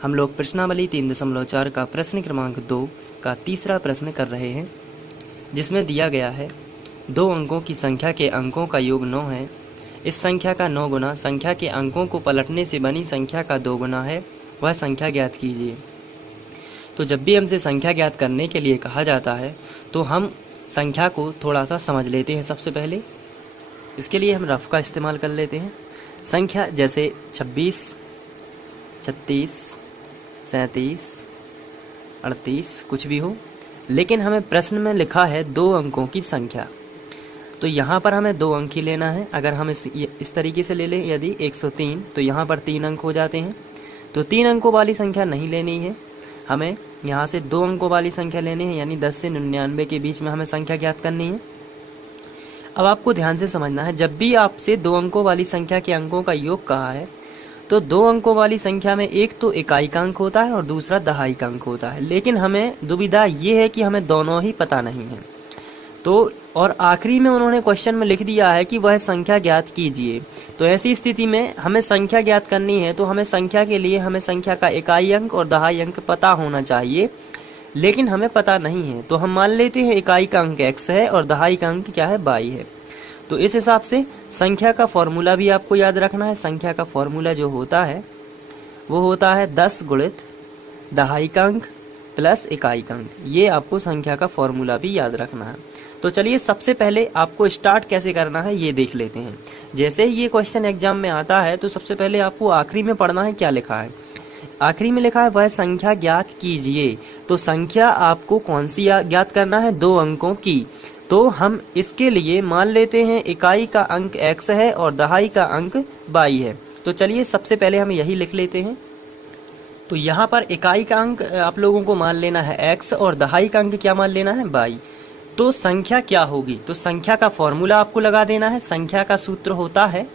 हम लोग प्रश्नावली 3.4 का प्रश्न क्रमांक 2 का तीसरा प्रश्न कर रहे हैं, जिसमें दिया गया है 2 अंकों की संख्या के अंकों का योग 9 है। इस संख्या का 9 गुना संख्या के अंकों को पलटने से बनी संख्या का 2 गुना है, वह संख्या ज्ञात कीजिए। तो जब भी हमसे संख्या ज्ञात करने के लिए कहा जाता है तो हम संख्या को थोड़ा सा समझ लेते हैं। सबसे पहले इसके लिए हम रफ का इस्तेमाल कर लेते हैं। संख्या जैसे 26, 36, 37, 38 कुछ भी हो, लेकिन हमें प्रश्न में लिखा है 2 अंकों की संख्या, तो यहाँ पर हमें 2 अंक ही लेना है। अगर हम इस तरीके से ले लें, यदि 103 तो यहाँ पर 3 अंक हो जाते हैं। तो 3 अंकों वाली संख्या नहीं लेनी है, हमें यहाँ से 2 अंकों वाली संख्या लेनी है, यानी 10 से 99 के बीच में हमें संख्या ज्ञात करनी है। अब आपको ध्यान से समझना है, जब भी आपसे 2 अंकों वाली संख्या के अंकों का योग कहा है तो 2 अंकों वाली संख्या में एक तो इकाई का अंक होता है और दूसरा दहाई का अंक होता है, लेकिन हमें दुविधा ये है कि हमें दोनों ही पता नहीं है। तो और आखिरी में उन्होंने क्वेश्चन में लिख दिया है कि वह संख्या ज्ञात कीजिए। तो ऐसी स्थिति में हमें संख्या ज्ञात करनी है, तो हमें संख्या के लिए हमें संख्या का इकाई अंक और दहाई अंक पता होना चाहिए, लेकिन हमें पता नहीं है। तो हम मान लेते हैं इकाई का अंक x है और दहाई का अंक क्या है, y है। तो इस हिसाब से संख्या का फॉर्मूला भी आपको याद रखना है। संख्या का फॉर्मूला जो होता है वो होता है 10 गुणित दहाई का अंक प्लस इकाई का अंक। ये आपको संख्या का फॉर्मूला भी याद रखना है। तो चलिए सबसे पहले आपको स्टार्ट कैसे करना है ये देख लेते हैं। जैसे ही ये क्वेश्चन एग्जाम में आता है तो सबसे पहले आपको आखिरी में पढ़ना है क्या लिखा है। आखिरी में लिखा है वह संख्या ज्ञात कीजिए। तो संख्या आपको कौन सी ज्ञात करना है, 2 अंकों की। तो हम इसके लिए मान लेते हैं इकाई का अंक x है और दहाई का अंक y है। तो चलिए सबसे पहले हम यही लिख लेते हैं। तो यहाँ पर इकाई का अंक आप लोगों को मान लेना है x और दहाई का अंक क्या मान लेना है, y। तो संख्या क्या होगी, तो संख्या का फॉर्मूला आपको लगा देना है। संख्या का सूत्र होता है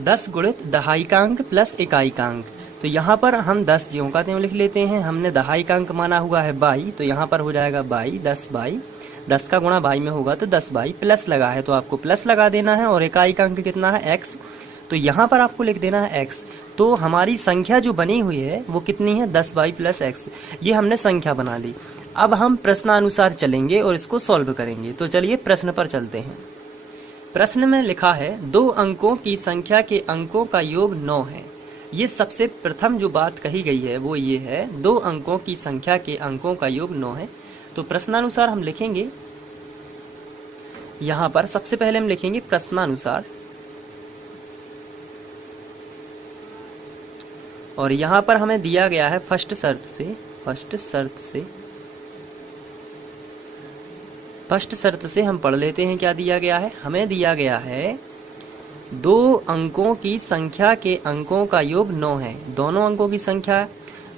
10 गुणित दहाई का अंक प्लस इकाई का अंक। तो यहाँ पर हम 10 ज्यों का त्यों लिख लेते हैं। हमने दहाई का अंक माना हुआ है y, तो यहाँ पर हो जाएगा y, 10 y। 10 का गुणा y में होगा तो 10 y, प्लस लगा है तो आपको प्लस लगा देना है। और इकाई का अंक कितना है, x, तो यहाँ पर आपको लिख देना है x। तो हमारी संख्या जो बनी हुई है वो कितनी है, 10 y प्लस x। ये हमने संख्या बना ली। अब हम प्रश्नानुसार चलेंगे और इसको सॉल्व करेंगे। तो चलिए प्रश्न पर चलते हैं। प्रश्न में लिखा है 2 अंकों की संख्या के अंकों का योग 9 है। ये सबसे प्रथम जो बात कही गई है वो ये है 2 अंकों की संख्या के अंकों का योग 9 है। तो प्रश्नानुसार हम लिखेंगे, यहाँ पर सबसे पहले हम लिखेंगे प्रश्नानुसार, और यहाँ पर हमें दिया गया है फर्स्ट शर्त से हम पढ़ लेते हैं क्या दिया गया है। हमें दिया गया है 2 अंकों की संख्या के अंकों का योग 9 है। दोनों अंकों की संख्या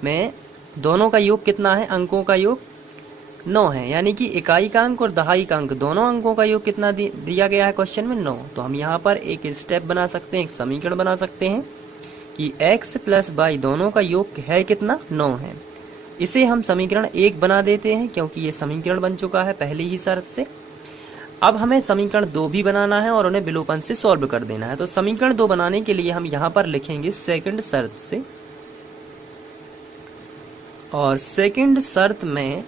में दोनों का योग कितना है, अंकों का योग 9 है, यानी कि इकाई का अंक और दहाई का अंक दोनों अंकों का योग कितना दिया गया है क्वेश्चन में, 9। तो हम यहाँ पर एक स्टेप बना सकते हैं, एक समीकरण बना सकते हैं कि x प्लस y दोनों का योग है कितना, 9 है। इसे हम समीकरण 1 बना देते हैं क्योंकि ये समीकरण बन चुका है पहली ही शर्त से। अब हमें समीकरण 2 भी बनाना है और उन्हें विलोपन से सॉल्व कर देना है। तो समीकरण 2 बनाने के लिए हम यहाँ पर लिखेंगे सेकंड शर्त से, और सेकंड शर्त में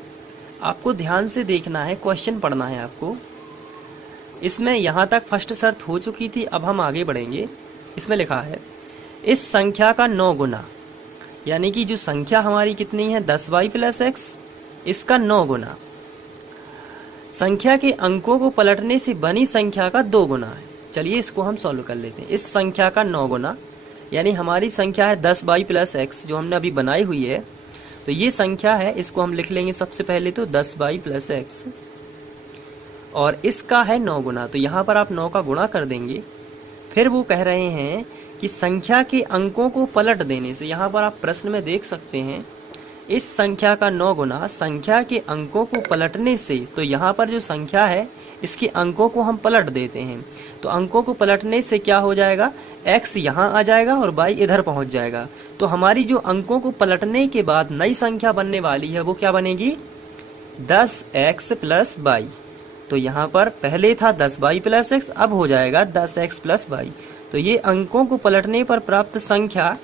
आपको ध्यान से देखना है, क्वेश्चन पढ़ना है आपको। इसमें यहाँ तक फर्स्ट शर्त हो चुकी थी, अब हम आगे बढ़ेंगे। इसमें लिखा है इस संख्या का 9 गुना, यानी कि जो संख्या हमारी कितनी है 10y प्लस x, इसका 9 गुना संख्या के अंकों को पलटने से बनी संख्या का 2 गुना है। चलिए इसको हम सॉल्व कर लेते हैं। इस संख्या का 9 गुना, यानी हमारी संख्या है 10y प्लस x जो हमने अभी बनाई हुई है। तो ये संख्या है, इसको हम लिख लेंगे सबसे पहले तो 10y प्लस x, और इसका है 9 गुना। तो यहाँ पर आप 9 का गुणा कर देंगे। फिर वो कह रहे हैं कि संख्या के अंकों को पलट देने से, यहाँ पर आप प्रश्न में देख सकते हैं इस संख्या का 9 गुना संख्या के अंकों को पलटने से। तो यहाँ पर जो संख्या है इसके अंकों को हम पलट देते हैं। तो अंकों को पलटने से क्या हो जाएगा, x यहाँ आ जाएगा और y इधर पहुँच जाएगा। तो हमारी जो अंकों को पलटने के बाद नई संख्या बनने वाली है वो क्या बनेगी, 10x प्लस y। तो यहाँ पर पहले था 10y प्लस x, अब हो जाएगा 10x प्लस y। तो ये अंकों को पलटने पर प्राप्त संख्या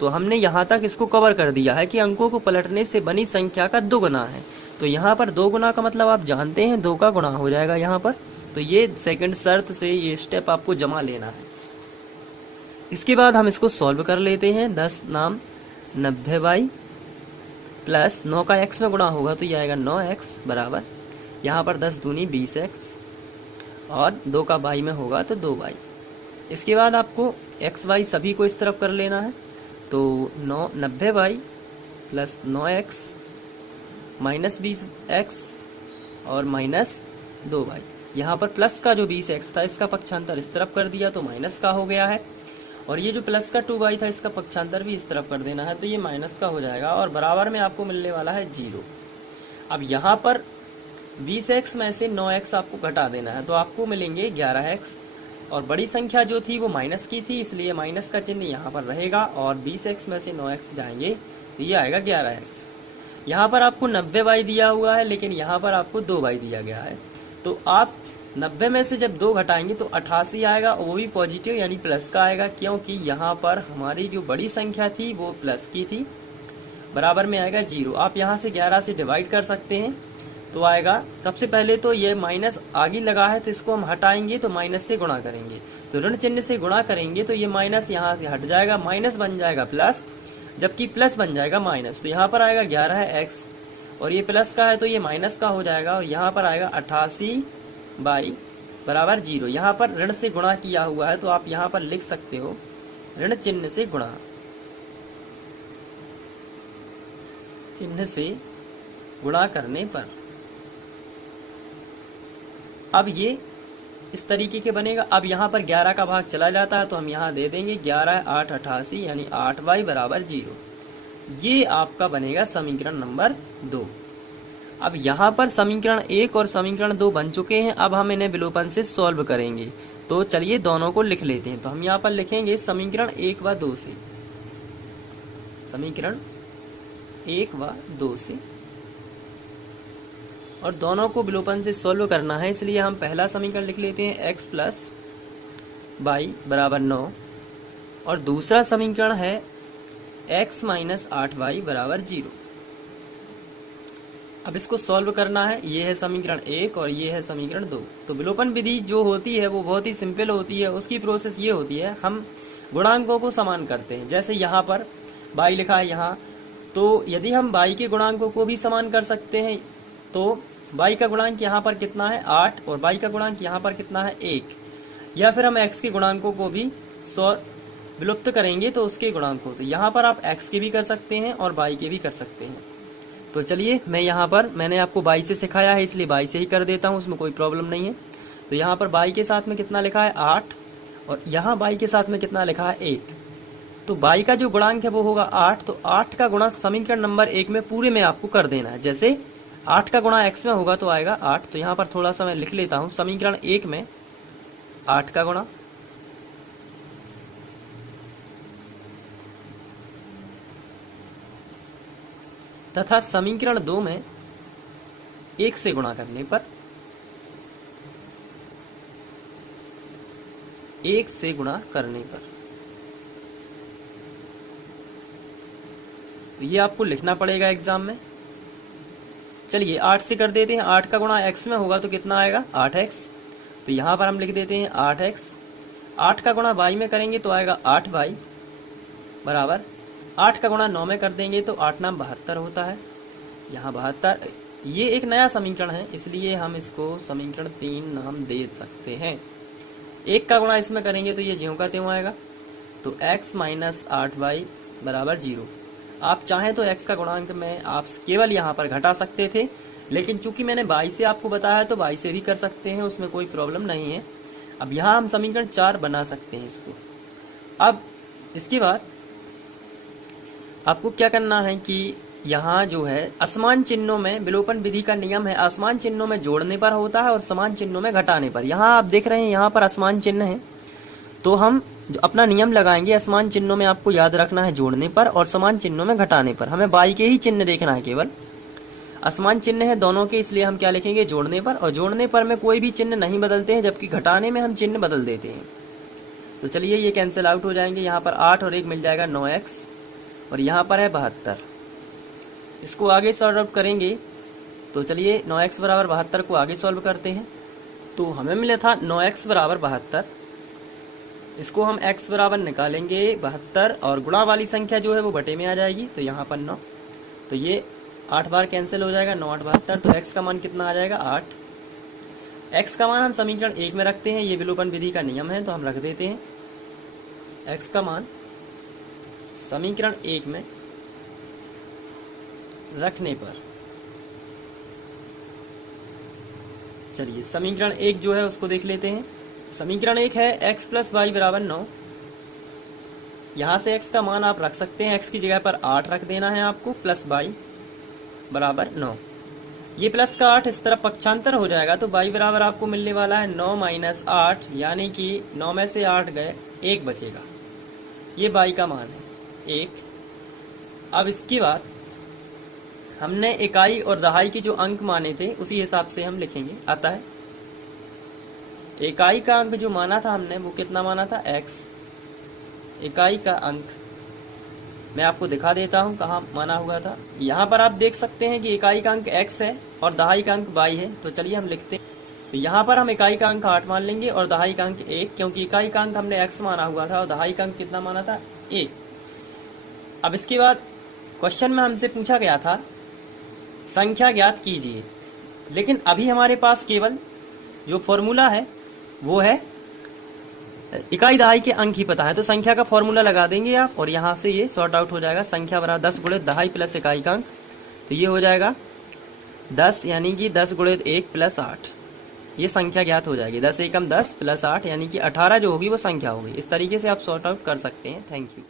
तो हमने यहाँ तक इसको कवर कर दिया है कि अंकों को पलटने से बनी संख्या का 2 गुना है। तो यहाँ पर 2 गुना का मतलब आप जानते हैं 2 का गुणा हो जाएगा यहाँ पर। तो ये सेकंड शर्त से ये स्टेप आपको जमा लेना है। इसके बाद हम इसको सॉल्व कर लेते हैं। 10 नाम 90y प्लस 9 का x में गुणा होगा तो ये आएगा 9x बराबर, यहाँ पर 10 दूनी 20x और 2 का y में होगा तो 2y। इसके बाद आपको x y सभी को इस तरफ कर लेना है। तो 90y plus 9x minus 20x और माइनस 2y। यहाँ पर प्लस का जो 20x था इसका पक्षांतर इस तरफ कर दिया तो माइनस का हो गया है, और ये जो प्लस का 2y था इसका पक्षांतर भी इस तरफ कर देना है तो ये माइनस का हो जाएगा, और बराबर में आपको मिलने वाला है 0। अब यहाँ पर 20x में से 9x आपको घटा देना है तो आपको मिलेंगे 11x, और बड़ी संख्या जो थी वो माइनस की थी इसलिए माइनस का चिन्ह यहाँ पर रहेगा, और 20x में से 9x जाएंगे तो ये आएगा 11x। यहाँ पर आपको 90y दिया हुआ है लेकिन यहाँ पर आपको 2y दिया गया है, तो आप 90 में से जब 2 घटाएंगे तो 88 आएगा, और वो भी पॉजिटिव यानी प्लस का आएगा, क्योंकि यहाँ पर हमारी जो बड़ी संख्या थी वो प्लस की थी। बराबर में आएगा 0। आप यहाँ से 11 से डिवाइड कर सकते हैं तो आएगा, सबसे पहले तो ये माइनस आगे लगा है तो इसको हम हटाएंगे तो माइनस से गुणा करेंगे, तो ऋण चिन्ह से गुणा करेंगे तो ये माइनस यहाँ से हट जाएगा, माइनस बन जाएगा प्लस, जबकि प्लस बन जाएगा माइनस। तो यहाँ पर आएगा 11x और ये प्लस का है तो ये माइनस का हो जाएगा, और यहाँ पर आएगा 88y बराबर 0। यहाँ पर ऋण से गुणा किया हुआ है तो आप यहाँ पर लिख सकते हो ऋण चिन्ह से गुणा, चिन्ह से गुणा करने पर। अब ये इस तरीके के बनेगा। अब यहाँ पर 11 का भाग चला जाता है तो हम यहाँ दे देंगे 11 8 88 यानी 8y बराबर 0। ये आपका बनेगा समीकरण नंबर 2। अब यहाँ पर समीकरण 1 और समीकरण 2 बन चुके हैं। अब हम इन्हें विलोपन से सॉल्व करेंगे, तो चलिए दोनों को लिख लेते हैं। तो हम यहाँ पर लिखेंगे समीकरण 1 व 2 से, समीकरण 1 व 2 से, और दोनों को विलोपन से सॉल्व करना है इसलिए हम पहला समीकरण लिख लेते हैं x प्लस वाई बराबर 9, और दूसरा समीकरण है x माइनस 8y बराबर 0। अब इसको सॉल्व करना है। ये है समीकरण 1 और ये है समीकरण 2। तो विलोपन विधि जो होती है वो बहुत ही सिंपल होती है। उसकी प्रोसेस ये होती है, हम गुणांकों को समान करते हैं। जैसे यहाँ पर y लिखा है यहाँ, तो यदि हम y के गुणांकों को भी समान कर सकते हैं तो y का गुणांक यहाँ पर कितना है 8 और y का गुणांक यहाँ पर कितना है 1, या फिर हम x के गुणांकों को भी विलुप्त करेंगे तो उसके गुणांकों, तो यहाँ पर आप x के भी कर सकते हैं और y के भी कर सकते हैं। तो चलिए मैं यहाँ पर, मैंने आपको y से सिखाया है इसलिए y से ही कर देता हूँ, उसमें कोई प्रॉब्लम नहीं है। तो यहाँ पर y के साथ में कितना लिखा है 8 और यहाँ y के साथ में कितना लिखा है 1, तो y का जो गुणांक है वो होगा 8। तो 8 का गुणा समीकरण नंबर 1 में पूरे में आपको कर देना है। जैसे 8 का गुणा x में होगा तो आएगा 8। तो यहाँ पर थोड़ा सा मैं लिख लेता हूँ, समीकरण 1 में 8 का गुणा तथा समीकरण 2 में 1 से गुणा करने पर, 1 से गुणा करने पर, तो ये आपको लिखना पड़ेगा एग्जाम में। चलिए 8 से कर देते हैं। 8 का गुणा x में होगा तो कितना आएगा 8x, तो यहाँ पर हम लिख देते हैं 8x। 8 का गुणा y में करेंगे तो आएगा 8y बराबर, 8 का गुणा 9 में कर देंगे तो 8 नाम 72 होता है, यहाँ 72। ये एक नया समीकरण है इसलिए हम इसको समीकरण 3 नाम दे सकते हैं। 1 का गुणा इसमें करेंगे तो ये ज्यों का त्यों आएगा, तो x माइनस 8y बराबर 0। आप चाहें तो x का गुणांक में आप केवल यहाँ पर घटा सकते थे, लेकिन चूंकि मैंने y से आपको बताया तो y से भी कर सकते हैं, उसमें कोई प्रॉब्लम नहीं है। अब यहाँ हम समीकरण 4 बना सकते हैं इसको। अब इसके बाद आपको क्या करना है कि यहाँ जो है असमान चिन्हों में विलोपन विधि का नियम है, असमान चिन्हों में जोड़ने पर होता है और समान चिन्हों में घटाने पर। यहाँ आप देख रहे हैं यहाँ पर असमान चिन्ह है, तो हम जो अपना नियम लगाएंगे असमान चिन्हों में आपको याद रखना है जोड़ने पर, और समान चिन्हों में घटाने पर। हमें y के ही चिन्ह देखना है, केवल असमान चिन्ह है दोनों के, इसलिए हम क्या लिखेंगे जोड़ने पर, और जोड़ने पर में कोई भी चिन्ह नहीं बदलते हैं, जबकि घटाने में हम चिन्ह बदल देते हैं। तो चलिए ये कैंसिल आउट हो जाएंगे। यहाँ पर 8 और 1 मिल जाएगा 9x, और यहाँ पर है 72। इसको आगे सॉल्व आउट करेंगे तो चलिए 9x बराबर 72 को आगे सॉल्व करते हैं। तो हमें मिला था 9x बराबर 72, इसको हम x बराबर निकालेंगे 72 और गुणा वाली संख्या जो है वो बटे में आ जाएगी, तो यहाँ पर 9, तो ये 8 बार कैंसिल हो जाएगा, 9 8 72, तो x का मान कितना आ जाएगा 8। x का मान हम समीकरण 1 में रखते हैं, ये विलोपन विधि का नियम है तो हम रख देते हैं x का मान समीकरण 1 में रखने पर, चलिए समीकरण 1 जो है उसको देख लेते हैं। समीकरण 1 है x प्लस वाई बराबर 9। यहाँ से x का मान आप रख सकते हैं, x की जगह पर 8 रख देना है आपको, प्लस वाई बराबर 9। ये प्लस का 8 इस तरफ पक्षांतर हो जाएगा तो y बराबर आपको मिलने वाला है 9 माइनस 8, यानी कि 9 में से 8 गए, 1 बचेगा। ये y का मान है 1। अब इसके बाद हमने इकाई और दहाई की जो अंक माने थे उसी हिसाब से हम लिखेंगे। आता है इकाई का अंक जो माना था हमने वो कितना माना था x। इकाई का अंक मैं आपको दिखा देता हूँ कहाँ माना हुआ था। यहाँ पर आप देख सकते हैं कि इकाई का अंक x है और दहाई का अंक y है, तो चलिए हम लिखते हैं। तो यहाँ पर हम इकाई का अंक 8 मान लेंगे और दहाई का अंक 1, क्योंकि इकाई का अंक हमने x माना हुआ था और दहाई का अंक कितना माना था 1। अब इसके बाद क्वेश्चन में हमसे पूछा गया था संख्या ज्ञात कीजिए, लेकिन अभी हमारे पास केवल जो फॉर्मूला है वो है इकाई दहाई के अंक ही पता है, तो संख्या का फॉर्मूला लगा देंगे आप और यहाँ से ये सॉर्ट आउट हो जाएगा। संख्या बराबर 10 गुणित दहाई प्लस इकाई का अंक, तो ये हो जाएगा 10, यानी कि 10 गुणित 1 प्लस 8, ये संख्या ज्ञात हो जाएगी। 10 एकम 10 प्लस 8 यानी कि 18 जो होगी वो संख्या होगी। इस तरीके से आप सॉर्ट आउट कर सकते हैं। Thank you.